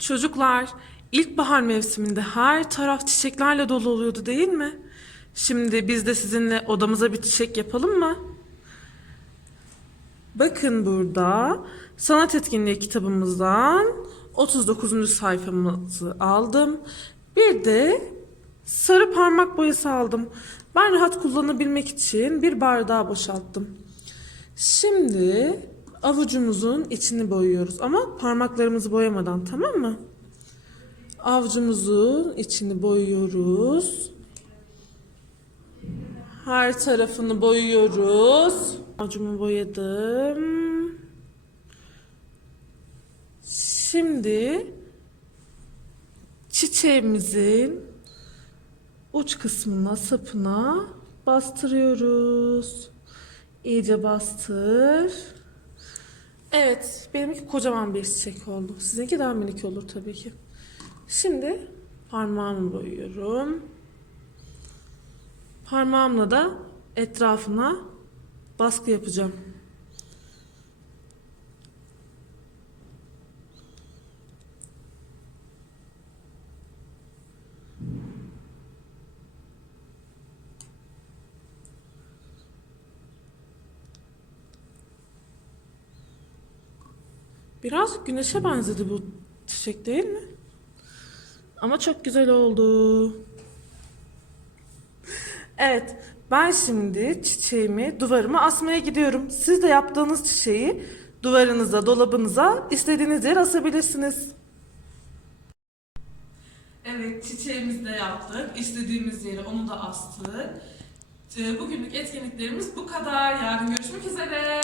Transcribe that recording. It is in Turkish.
Çocuklar, ilkbahar mevsiminde her taraf çiçeklerle dolu oluyordu değil mi? Şimdi biz de sizinle odamıza bir çiçek yapalım mı? Bakın burada sanat etkinliği kitabımızdan 39. sayfamızı aldım. Bir de sarı parmak boyası aldım. Ben rahat kullanabilmek için bir bardağa boşalttım. Şimdi avucumuzun içini boyuyoruz ama parmaklarımızı boyamadan tamam mı? Avucumuzun içini boyuyoruz. Her tarafını boyuyoruz. Avucumu boyadım. Şimdi çiçeğimizin uç kısmına, sapına bastırıyoruz. İyice bastır. Evet, benimki kocaman bir çiçek oldu. Sizinki daha minik olur tabii ki. Şimdi parmağımı boyuyorum. Parmağımla da etrafına baskı yapacağım. Biraz güneşe benzedi bu çiçek değil mi? Ama çok güzel oldu. Evet, ben şimdi çiçeğimi duvarıma asmaya gidiyorum. Siz de yaptığınız çiçeği duvarınıza, dolabınıza istediğiniz yere asabilirsiniz. Evet, çiçeğimizi de yaptık. İstediğimiz yere onu da astık. Ee, Bugünlük etkinliklerimiz bu kadar. Yarın görüşmek üzere.